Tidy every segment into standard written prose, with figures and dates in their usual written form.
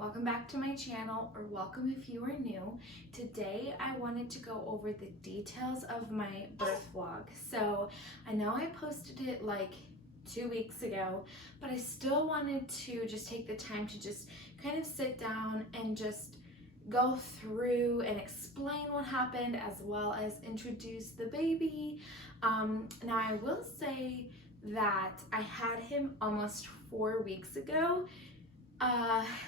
Welcome back to my channel, or welcome if you are new. Today I wanted to go over the details of my birth vlog. So I know I posted it like 2 weeks ago, but I still wanted to just take the time to just kind of sit down and just go through and explain what happened, as well as introduce the baby. Now I will say that I had him almost 4 weeks ago,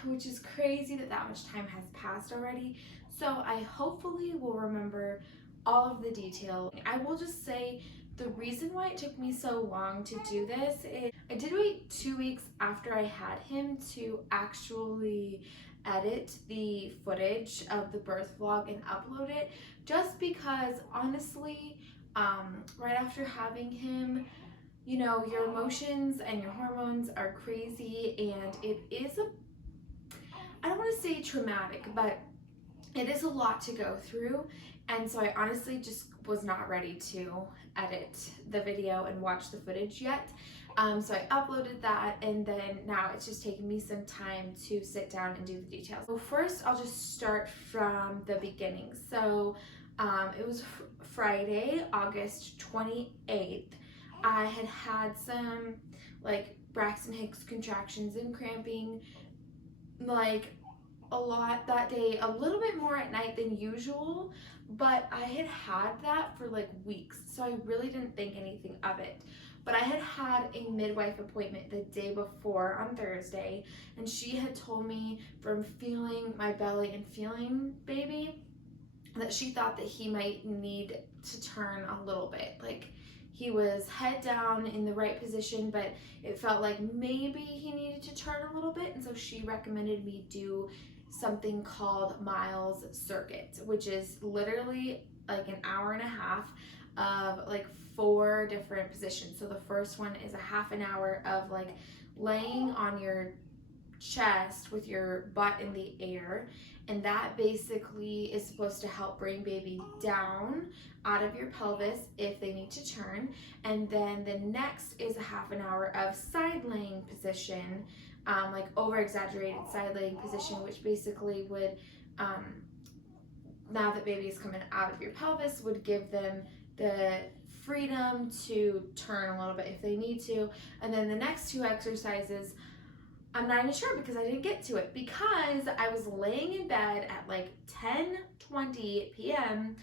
which is crazy that that much time has passed already. So I hopefully will remember all of the detail. I will just say the reason why it took me so long to do this is I did wait 2 weeks after I had him to actually edit the footage of the birth vlog and upload it, just because honestly, right after having him, you know, your emotions and your hormones are crazy, and it is I don't want to say traumatic, but it is a lot to go through. And so I honestly just was not ready to edit the video and watch the footage yet. So I uploaded that, and then now it's just taken me some time to sit down and do the details. So first I'll just start from the beginning. So it was Friday, August 28th. I had some like Braxton Hicks contractions and cramping, like a lot that day, a little bit more at night than usual, but I had that for like weeks, so I really didn't think anything of it. But I had a midwife appointment the day before on Thursday, and she had told me from feeling my belly and feeling baby that she thought that he might need to turn a little bit. Like, he was head down in the right position, but it felt like maybe he needed to turn a little bit, and so she recommended me do something called Miles Circuit, which is literally like an hour and a half of like 4 different positions. So the first one is a half an hour of like laying on your chest with your butt in the air, and that basically is supposed to help bring baby down out of your pelvis if they need to turn. And then the next is a half an hour of side laying position, like over exaggerated side laying position, which basically would, now that baby is coming out of your pelvis, would give them the freedom to turn a little bit if they need to. And then the next 2 exercises, I'm not even sure because I didn't get to it, because I was laying in bed at like 10:20 p.m.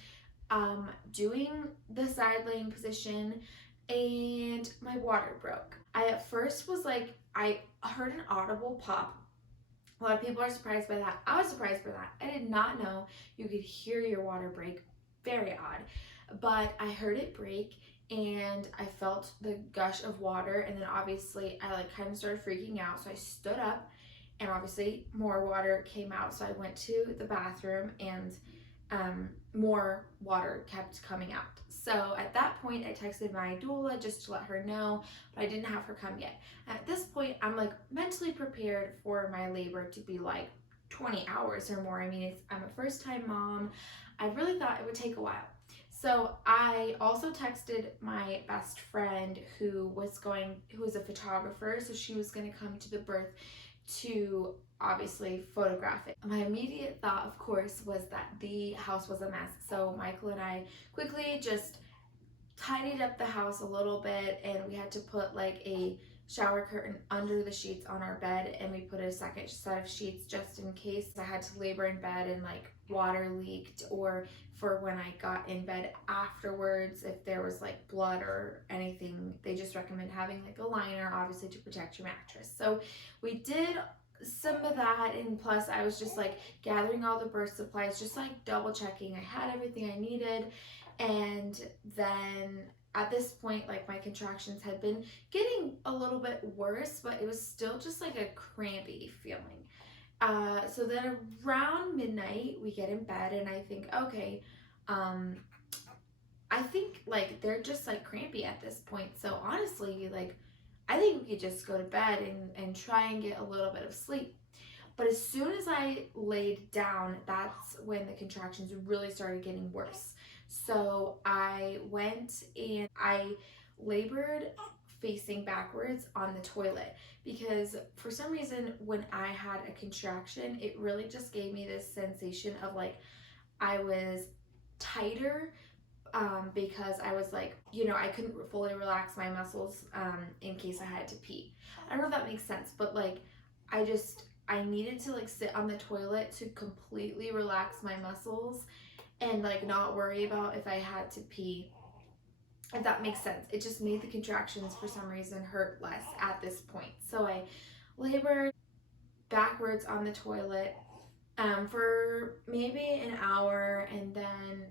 Doing the side laying position, and my water broke. I at first was like, I heard an audible pop. A lot of people are surprised by that. I was surprised by that. I did not know you could hear your water break. Very odd. But I heard it break, and I felt the gush of water, and then obviously I like kind of started freaking out. So I stood up, and obviously more water came out. So I went to the bathroom, and more water kept coming out. So at that point, I texted my doula just to let her know, but I didn't have her come yet. At this point, I'm like mentally prepared for my labor to be like 20 hours or more. I mean, I'm a first time mom. I really thought it would take a while. So I also texted my best friend who is a photographer. So she was going to come to the birth to obviously photograph it. My immediate thought, of course, was that the house was a mess. So Michael and I quickly just tidied up the house a little bit, and we had to put like a shower curtain under the sheets on our bed, and we put a second set of sheets just in case I had to labor in bed and like water leaked, or for when I got in bed afterwards, if there was like blood or anything. They just recommend having like a liner, obviously, to protect your mattress. So we did some of that, and plus I was just like gathering all the birth supplies, just like double checking I had everything I needed. And then at this point, like, my contractions had been getting a little bit worse, but it was still just like a crampy feeling. So then around midnight we get in bed, and I think, okay, I think like they're just like crampy at this point. So honestly, like, I think we could just go to bed and try and get a little bit of sleep. But as soon as I laid down, that's when the contractions really started getting worse. So I went and I labored facing backwards on the toilet, because for some reason when I had a contraction, it really just gave me this sensation of like I was tighter, because I was like, I couldn't fully relax my muscles in case I had to pee. I don't know if that makes sense, but like I needed to like sit on the toilet to completely relax my muscles and like not worry about if I had to pee. If that makes sense. It just made the contractions for some reason hurt less at this point. So I labored backwards on the toilet for maybe an hour, and then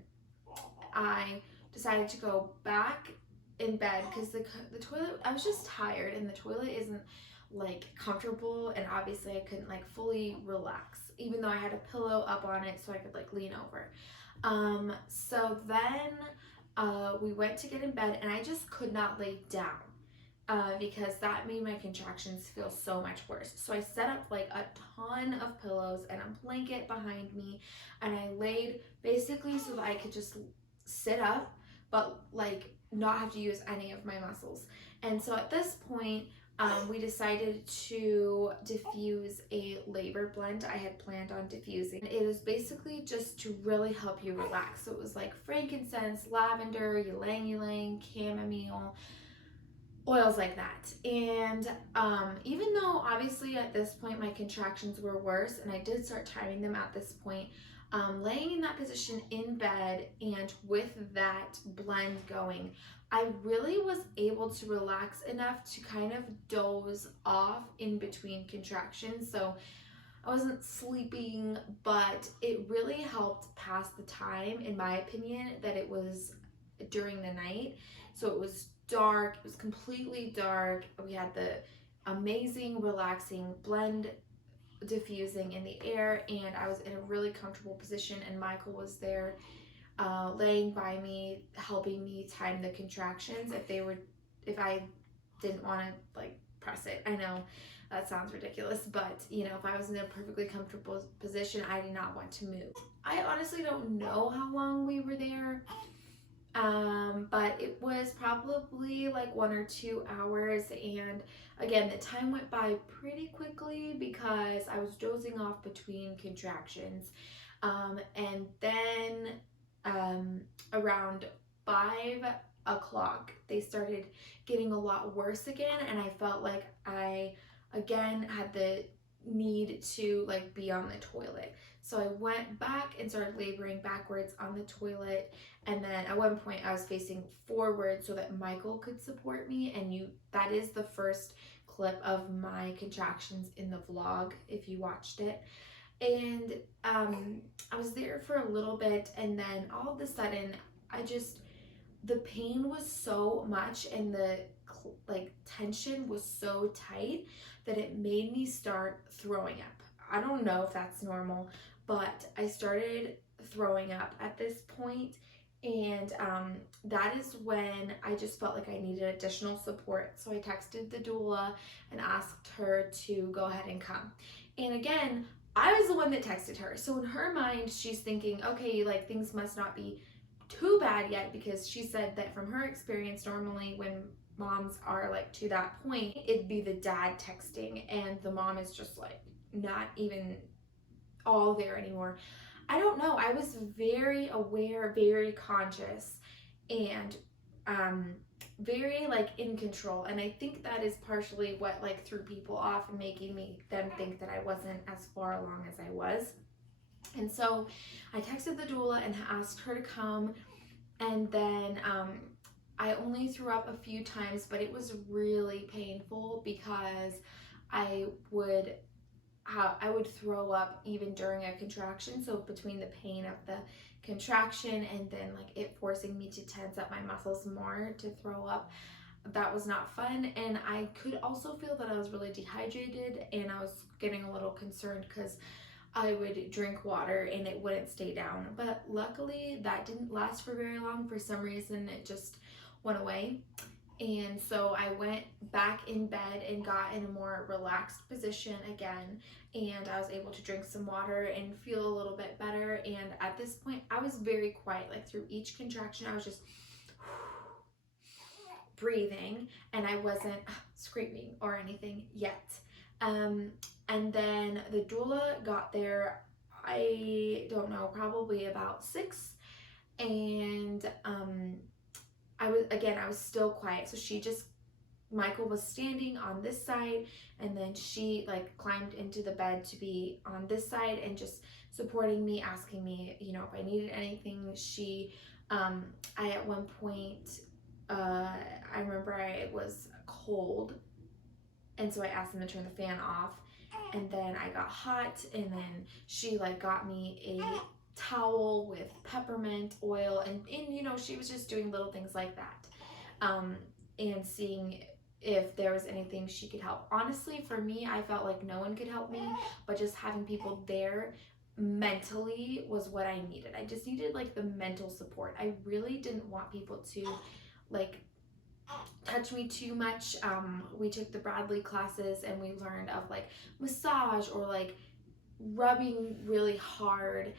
I decided to go back in bed because the toilet, I was just tired, and the toilet isn't like comfortable, and obviously I couldn't like fully relax even though I had a pillow up on it so I could like lean over. So then we went to get in bed, and I just could not lay down because that made my contractions feel so much worse. So I set up like a ton of pillows and a blanket behind me, and I laid basically so that I could just sit up but like not have to use any of my muscles. And so at this point, we decided to diffuse a labor blend I had planned on diffusing. It was basically just to really help you relax. So it was like frankincense, lavender, ylang ylang, chamomile, oils like that. And even though obviously at this point my contractions were worse and I did start timing them at this point, laying in that position in bed and with that blend going, I really was able to relax enough to kind of doze off in between contractions. So I wasn't sleeping, but it really helped pass the time, in my opinion, that it was during the night. So it was dark, it was completely dark. We had the amazing, relaxing blend diffusing in the air, and I was in a really comfortable position, and Michael was there laying by me, helping me time the contractions if I didn't want to like press it. I know that sounds ridiculous, but if I was in a perfectly comfortable position, I did not want to move. I honestly don't know how long we were there, but it was probably like 1 or 2 hours, and again, the time went by pretty quickly because I was dozing off between contractions. And then around 5 o'clock, they started getting a lot worse again, and I felt like I again had the need to like be on the toilet. So I went back and started laboring backwards on the toilet, and then at one point I was facing forward so that Michael could support me, and that is the first clip of my contractions in the vlog if you watched it. And I was there for a little bit, and then all of a sudden the pain was so much and the like tension was so tight that it made me start throwing up. I don't know if that's normal, but I started throwing up at this point, and that is when I just felt like I needed additional support. So I texted the doula and asked her to go ahead and come. And again, I was the one that texted her. So in her mind, she's thinking, okay, like things must not be too bad yet, because she said that from her experience, normally when moms are like to that point, it'd be the dad texting and the mom is just like not even all there anymore. I don't know. I was very aware, very conscious, and very like in control, and I think that is partially what like threw people off and making them think that I wasn't as far along as I was. And so I texted the doula and asked her to come, and then I only threw up a few times, but it was really painful because I would throw up even during a contraction. So between the pain of the contraction and then like it forcing me to tense up my muscles more to throw up, that was not fun. And I could also feel that I was really dehydrated, and I was getting a little concerned because I would drink water and it wouldn't stay down. But luckily that didn't last for very long. For some reason it just went away. And so I went back in bed and got in a more relaxed position again, and I was able to drink some water and feel a little bit better. And at this point I was very quiet, like through each contraction I was just breathing, and I wasn't screaming or anything yet. And then the doula got there, I don't know, probably about 6. And I was still quiet. So Michael was standing on this side, and then she like climbed into the bed to be on this side and just supporting me, asking me, if I needed anything. I at one point, I remember I was cold, and so I asked him to turn the fan off, and then I got hot, and then she like got me a towel with peppermint oil, and she was just doing little things like that, and seeing if there was anything she could help. Honestly, for me, I felt like no one could help me, but just having people there mentally was what I needed. I just needed like the mental support. I really didn't want people to like touch me too much. We took the Bradley classes, and we learned of like massage or like rubbing really hard.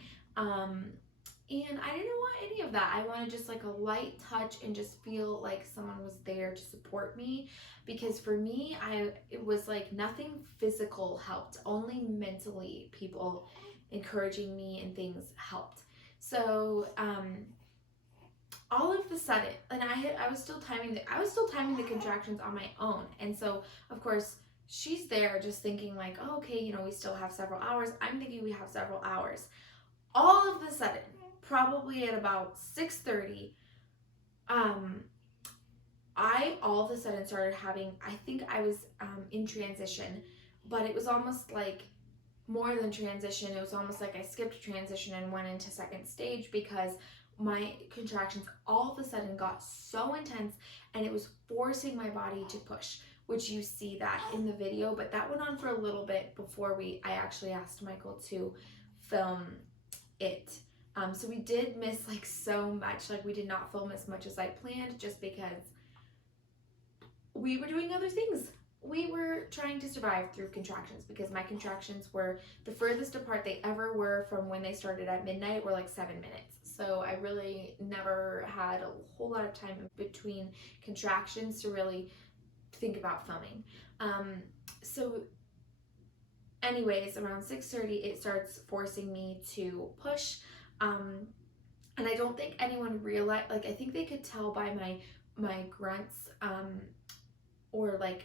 And I didn't want any of that. I wanted just like a light touch and just feel like someone was there to support me, because for me, it was like nothing physical helped, only mentally people encouraging me and things helped. So all of a sudden, and I was still timing the contractions on my own. And so of course she's there just thinking like, oh, okay, we still have several hours. I'm thinking we have several hours. All of a sudden, probably at about 6:30, I all of a sudden started having, I think I was in transition, but it was almost like more than transition. It was almost like I skipped transition and went into second stage, because my contractions all of a sudden got so intense, and it was forcing my body to push, which you see that in the video. But that went on for a little bit before I actually asked Michael to film it. So we did miss like so much. Like we did not film as much as I planned, just because we were doing other things. We were trying to survive through contractions, because my contractions were the furthest apart they ever were from when they started at midnight were like 7 minutes. So I really never had a whole lot of time between contractions to really think about filming. So anyways, around 6:30, it starts forcing me to push. And I don't think anyone realized, like I think they could tell by my grunts, or like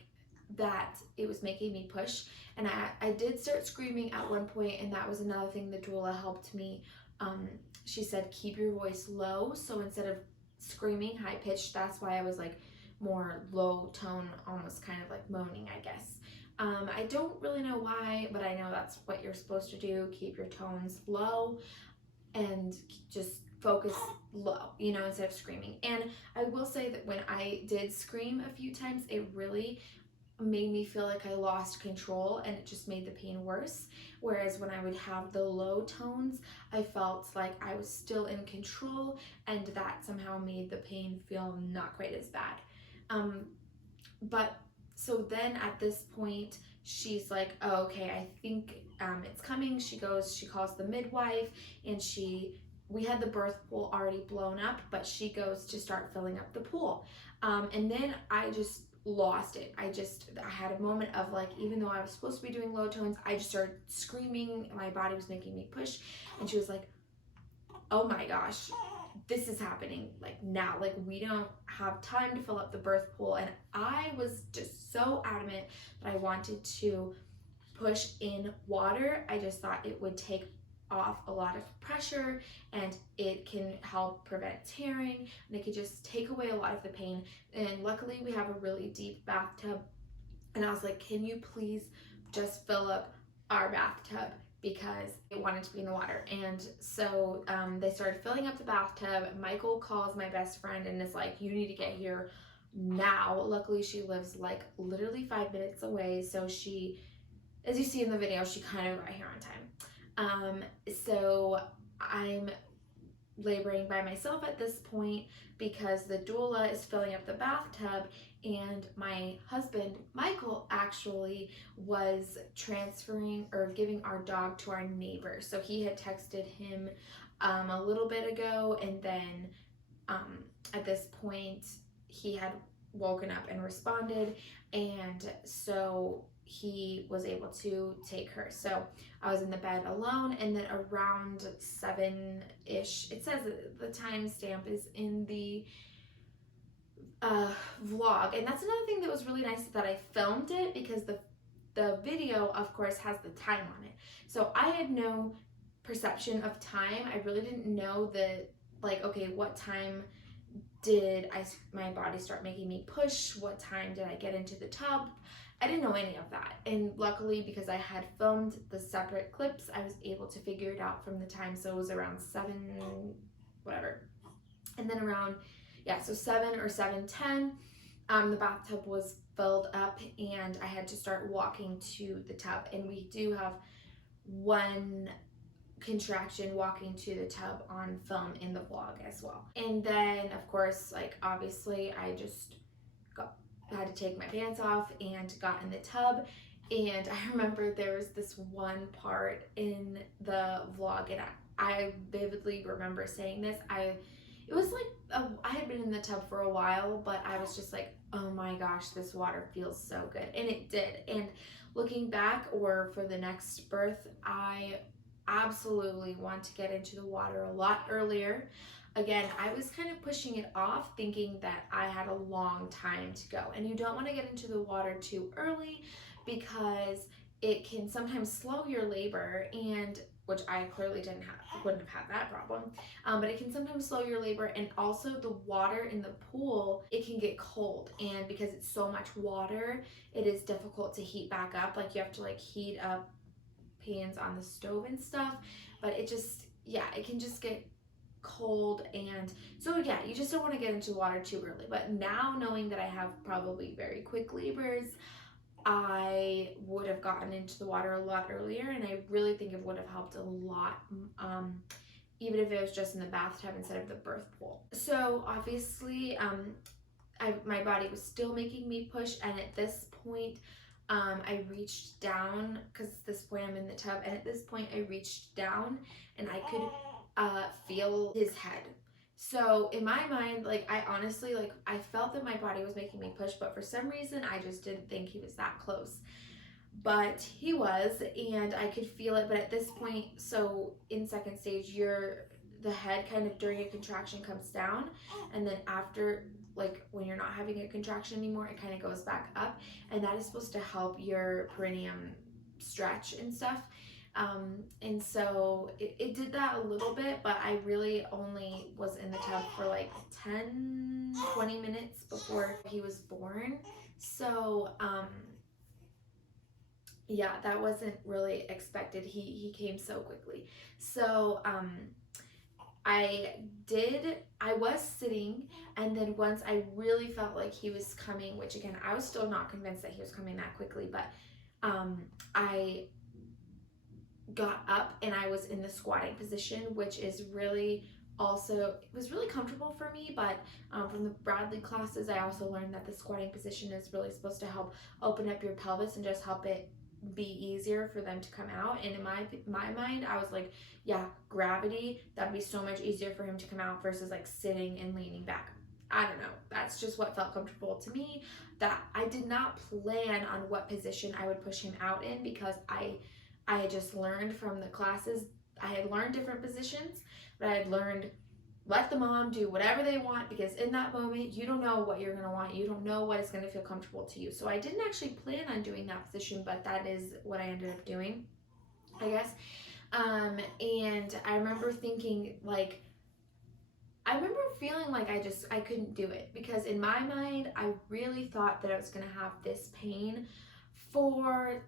that it was making me push. And I did start screaming at one point, and that was another thing the doula helped me. She said, keep your voice low. So instead of screaming high pitched, that's why I was like more low tone, almost kind of like moaning, I guess. I don't really know why, but I know that's what you're supposed to do. Keep your tones low and just focus low, instead of screaming. And I will say that when I did scream a few times, it really made me feel like I lost control, and it just made the pain worse. Whereas when I would have the low tones, I felt like I was still in control, and that somehow made the pain feel not quite as bad. But so then at this point, she's like, oh, okay, I think it's coming. She calls the midwife, and we had the birth pool already blown up, but she goes to start filling up the pool. And then I just lost it. I had a moment of like, even though I was supposed to be doing low tones, I just started screaming. My body was making me push. And she was like, oh my gosh, this is happening like now. Like we don't have time to fill up the birth pool. And I was just so adamant that I wanted to push in water. I just thought it would take off a lot of pressure, and it can help prevent tearing, and it could just take away a lot of the pain. And luckily we have a really deep bathtub, and I was like, can you please just fill up our bathtub, because I wanted to be in the water. And so they started filling up the bathtub. Michael calls my best friend and is like, you need to get here now. Luckily she lives like literally 5 minutes away, so she, as you see in the video, she kind of got here on time. So I'm laboring by myself at this point, because the doula is filling up the bathtub, and my husband Michael actually was transferring or giving our dog to our neighbor. So he had texted him a little bit ago, and then at this point he had woken up and responded, and so he was able to take her. So I was in the bed alone, and then around 7-ish, it says the timestamp is in the vlog, and that's another thing that was really nice, that I filmed it, because the video of course has the time on it, so I had no perception of time. I really didn't know that, like, okay, what time did my body start making me push, what time did I get into the tub. I didn't know any of that, and luckily, because I had filmed the separate clips, I was able to figure it out from the time. So it was around 7 whatever, and then around, yeah, so 7 or 7:10, the bathtub was filled up, and I had to start walking to the tub. And we do have one contraction walking to the tub on film in the vlog as well. And then, of course, like, obviously, I just had to take my pants off and got in the tub. And I remember there was this one part in the vlog, and I vividly remember saying this. It was like, I had been in the tub for a while, but I was just like, oh my gosh, this water feels so good. And it did. And looking back, or for the next birth, I absolutely want to get into the water a lot earlier. Again, I was kind of pushing it off, thinking that I had a long time to go. And you don't want to get into the water too early, because it can sometimes slow your labor, and which I clearly wouldn't have had that problem. But it can sometimes slow your labor, and also the water in the pool, it can get cold, and because it's so much water, it is difficult to heat back up. Like, you have to like heat up pans on the stove and stuff, but it just, yeah, it can just get cold. And so, yeah, you just don't want to get into water too early. But now, knowing that I have probably very quick labors, I would have gotten into the water a lot earlier, and I really think it would have helped a lot, even if it was just in the bathtub instead of the birth pool. So obviously, my body was still making me push, and at this point, I reached down, because at this point I'm in the tub, and at this point I reached down, and I could feel his head. So in my mind, like, I honestly, like, I felt that my body was making me push, but for some reason I just didn't think he was that close. But he was, and I could feel it. But at this point, so in second stage, the head kind of during a contraction comes down, and then after, like, when you're not having a contraction anymore, it kind of goes back up, and that is supposed to help your perineum stretch and stuff. And so it did that a little bit, but I really only was in the tub for like 10-20 minutes before he was born. So yeah, that wasn't really expected. He came so quickly. So I was sitting, and then once I really felt like he was coming, which again, I was still not convinced that he was coming that quickly, but I got up, and I was in the squatting position, which is really also, it was really comfortable for me. But from the Bradley classes, I also learned that the squatting position is really supposed to help open up your pelvis and just help it be easier for them to come out. And in my mind, I was like, yeah, gravity, that'd be so much easier for him to come out versus like sitting and leaning back. I don't know, that's just what felt comfortable to me. That I did not plan on what position I would push him out in, because I had just learned from the classes, I had learned different positions, but I had learned, let the mom do whatever they want, because in that moment, you don't know what you're going to want. You don't know what is going to feel comfortable to you. So I didn't actually plan on doing that position, but that is what I ended up doing, I guess. And I remember thinking, like, I remember feeling like I couldn't do it, because in my mind, I really thought that I was going to have this pain for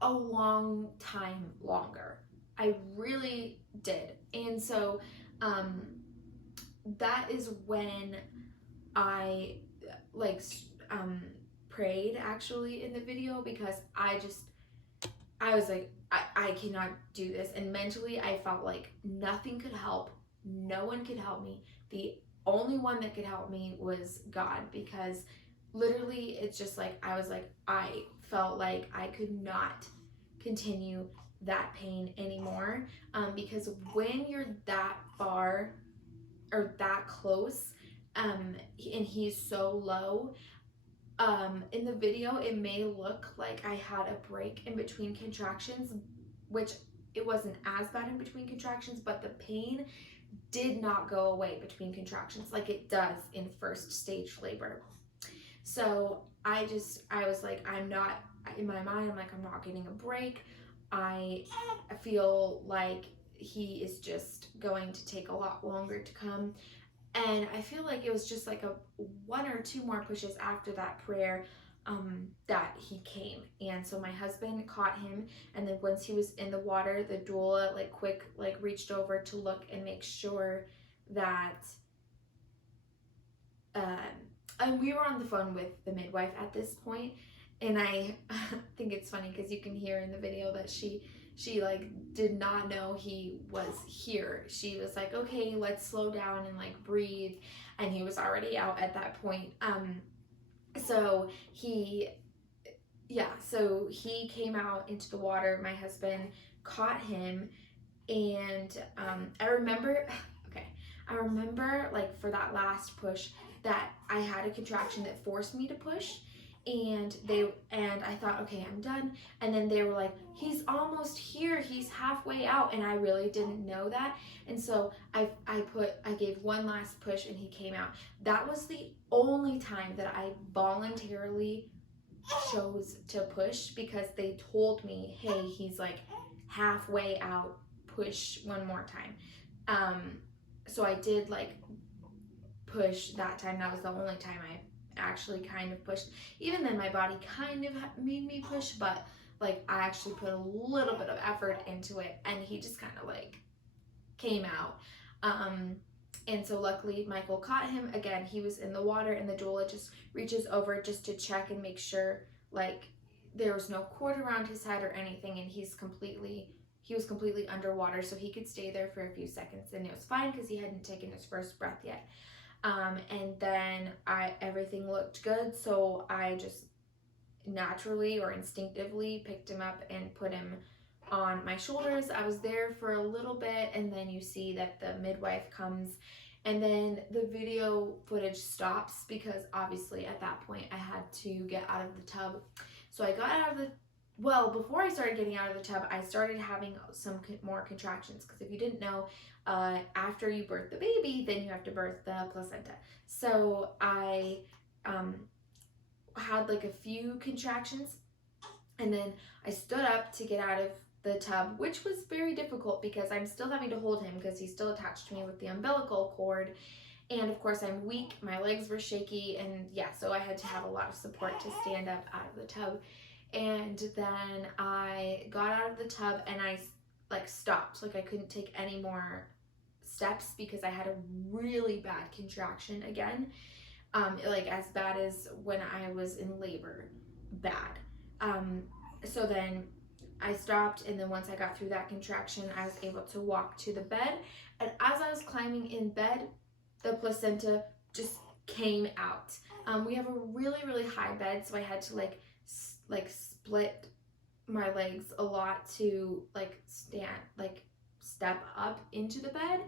a long time longer. I really did. And so that is when I prayed actually in the video, because I was like, I cannot do this. And mentally I felt like nothing could help. No one could help me. The only one that could help me was God, because literally it's just like, I was like, I felt like I could not continue that pain anymore, because when you're that far or that close, and he's so low. In the video, it may look like I had a break in between contractions, which it wasn't as bad in between contractions, but the pain did not go away between contractions like it does in first stage labor. So I was like, I'm not, in my mind, I'm like, I'm not getting a break. I feel like he is just going to take a lot longer to come. And I feel like it was just like a one or two more pushes after that prayer that he came. And so my husband caught him, and then once he was in the water, the doula reached over to look and make sure that and we were on the phone with the midwife at this point, and I think it's funny because you can hear in the video that she like did not know he was here. She was like, okay, let's slow down and like breathe, and he was already out at that point. So he came out into the water. My husband caught him, and I remember like for that last push that I had a contraction that forced me to push, and I thought, okay, I'm done. And then they were like, he's almost here, he's halfway out, and I really didn't know that. And so I gave one last push and he came out. That was the only time that I voluntarily chose to push, because they told me, hey, he's like halfway out, push one more time. So I did like push that time. That was the only time I actually kind of pushed. Even then my body kind of made me push, but like I actually put a little bit of effort into it, and he just kind of like came out. And so luckily Michael caught him. Again, he was in the water, and the doula just reaches over just to check and make sure like there was no cord around his head or anything, and he was completely underwater, so he could stay there for a few seconds, and it was fine because he hadn't taken his first breath yet. And then everything looked good, so I just naturally or instinctively picked him up and put him on my shoulders. I was there for a little bit, and then you see that the midwife comes, and then the video footage stops because obviously at that point I had to get out of the tub. So I got out of the before I started getting out of the tub, I started having some more contractions, because if you didn't know, after you birth the baby, then you have to birth the placenta. So I had like a few contractions, and then I stood up to get out of the tub, which was very difficult because I'm still having to hold him because he's still attached to me with the umbilical cord. And of course I'm weak, my legs were shaky, and yeah, so I had to have a lot of support to stand up out of the tub. And then I got out of the tub and I like stopped, like I couldn't take any more steps because I had a really bad contraction again, like as bad as when I was in labor, bad. So then I stopped, and then once I got through that contraction, I was able to walk to the bed, and as I was climbing in bed, the placenta just came out. We have a really high bed, so I had to like split my legs a lot to like step up into the bed.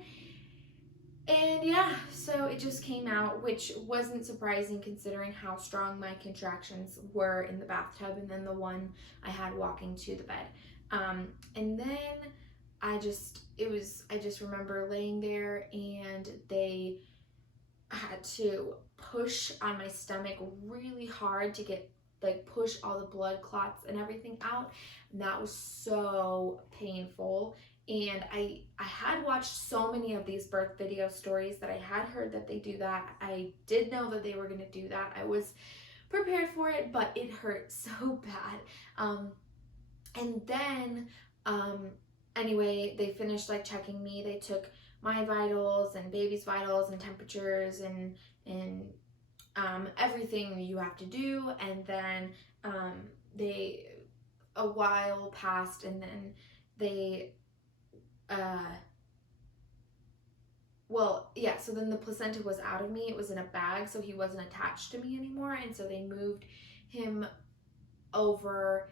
And yeah, so it just came out, which wasn't surprising considering how strong my contractions were in the bathtub, and then the one I had walking to the bed. And then I just remember laying there, and they had to push on my stomach really hard to get push all the blood clots and everything out, and that was so painful. And I had watched so many of these birth video stories that I had heard that they do that. I did know that they were going to do that. I was prepared for it, but it hurt so bad. And then anyway, they finished like checking me. They took my vitals and baby's vitals and temperatures and everything you have to do. And then a while passed, and then they so then the placenta was out of me. It was in a bag, so he wasn't attached to me anymore, and so they moved him over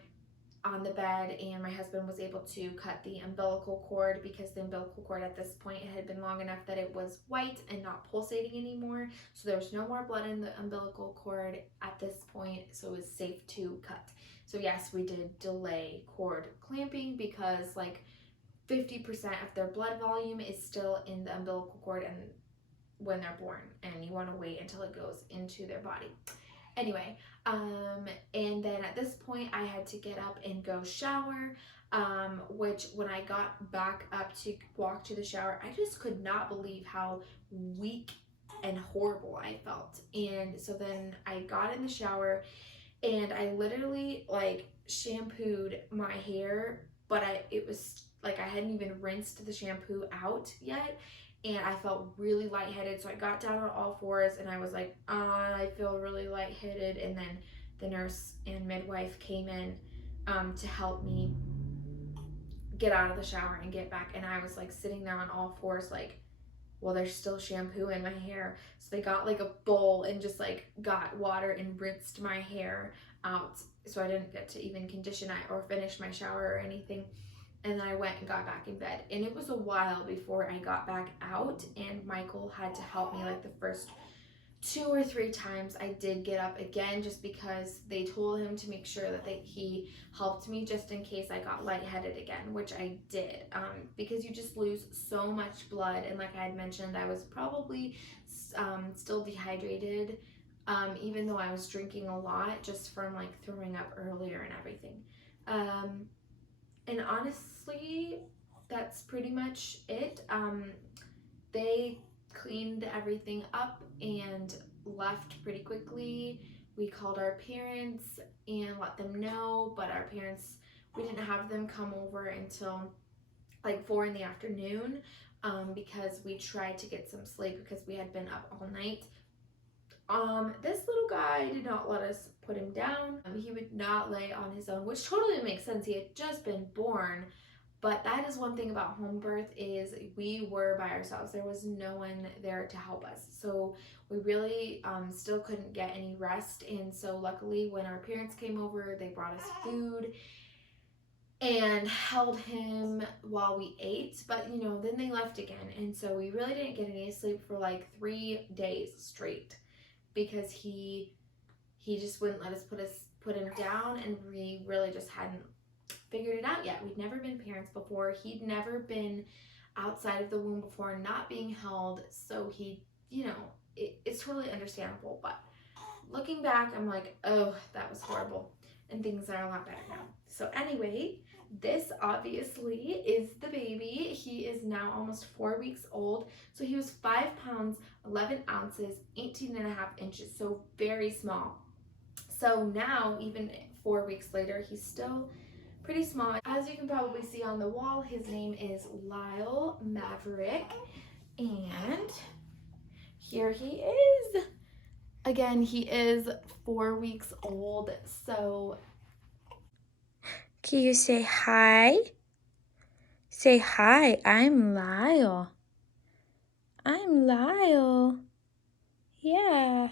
on the bed, and my husband was able to cut the umbilical cord, because the umbilical cord at this point, it had been long enough that it was white and not pulsating anymore. So there was no more blood in the umbilical cord at this point, so it was safe to cut. So yes, we did delay cord clamping because like 50% of their blood volume is still in the umbilical cord and when they're born, and you want to wait until it goes into their body. Anyway, and then at this point I had to get up and go shower, which when I got back up to walk to the shower, I just could not believe how weak and horrible I felt. And so then I got in the shower and I literally like shampooed my hair, but it was like I hadn't even rinsed the shampoo out yet, and I felt really lightheaded. So I got down on all fours and I was like, I feel really lightheaded. And then the nurse and midwife came in to help me get out of the shower and get back. And I was like sitting there on all fours, like, well, there's still shampoo in my hair. So they got like a bowl and just like got water and rinsed my hair out. So I didn't get to even condition it or finish my shower or anything. And then I went and got back in bed. And it was a while before I got back out, and Michael had to help me like the first 2 or 3 times. I did get up again just because they told him to make sure that he helped me just in case I got lightheaded again, which I did, because you just lose so much blood. And like I had mentioned, I was probably still dehydrated, even though I was drinking a lot just from like throwing up earlier and everything. And honestly, that's pretty much it. They cleaned everything up and left pretty quickly. We called our parents and let them know, but our parents, we didn't have them come over until like 4 in the afternoon, because we tried to get some sleep because we had been up all night. This little guy did not let us put him down. He would not lay on his own, which totally makes sense. He had just been born. But that is one thing about home birth, is we were by ourselves. There was no one there to help us. So we really still couldn't get any rest. And so luckily when our parents came over, they brought us food and held him while we ate. But you know, then they left again. And so we really didn't get any sleep for like 3 days straight, because he just wouldn't let us put him down, and we really just hadn't figured it out yet. We'd never been parents before. He'd never been outside of the womb before, not being held. So he, you know, it's totally understandable. But looking back, I'm like, oh, that was horrible. And things are a lot better now. So anyway, this obviously is the baby. He is now almost 4 weeks old. So he was 5 pounds, 11 ounces, 18.5 inches. So very small. So now, even 4 weeks later, he's still pretty small. As you can probably see on the wall, his name is Lyle Maverick. And here he is. Again, he is 4 weeks old. So can you say hi? Say hi, I'm Lyle. I'm Lyle. Yeah.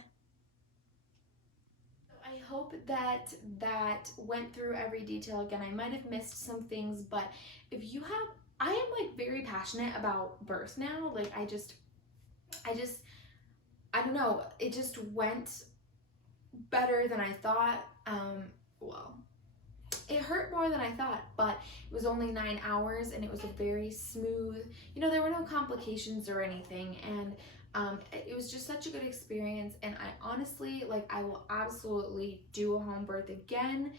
I hope that went through every detail. Again, I might have missed some things, but if you have, I am like very passionate about birth now. Like I don't know, it just went better than I thought. Well, it hurt more than I thought, but it was only 9 hours and it was a very smooth, you know, there were no complications or anything. And it was just such a good experience. And I honestly, like, I will absolutely do a home birth again,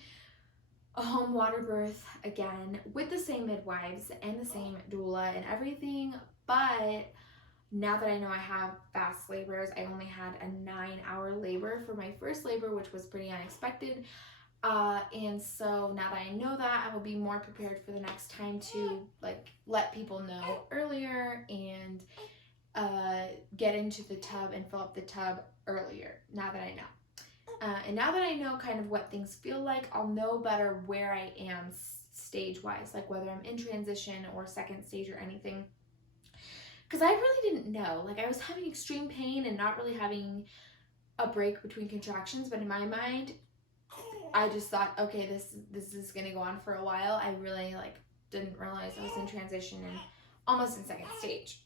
a home water birth again, with the same midwives and the same doula and everything. But now that I know I have fast labors, I only had a 9-hour labor for my first labor, which was pretty unexpected. And so now that I know that, I will be more prepared for the next time to like let people know earlier and get into the tub and fill up the tub earlier, now that I know. And now that I know kind of what things feel like, I'll know better where I am stage-wise, like whether I'm in transition or second stage or anything. Because I really didn't know. Like I was having extreme pain and not really having a break between contractions, but in my mind, I just thought, okay, this is gonna go on for a while. I really like didn't realize I was in transition and almost in second stage.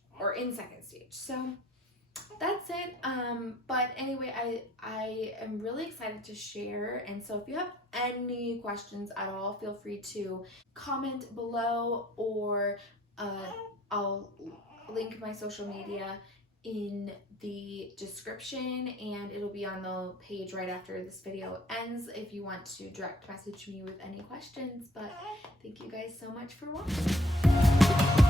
So that's it. But anyway, I am really excited to share, and so if you have any questions at all, feel free to comment below, or I'll link my social media in the description, and it'll be on the page right after this video ends if you want to direct message me with any questions. But thank you guys so much for watching.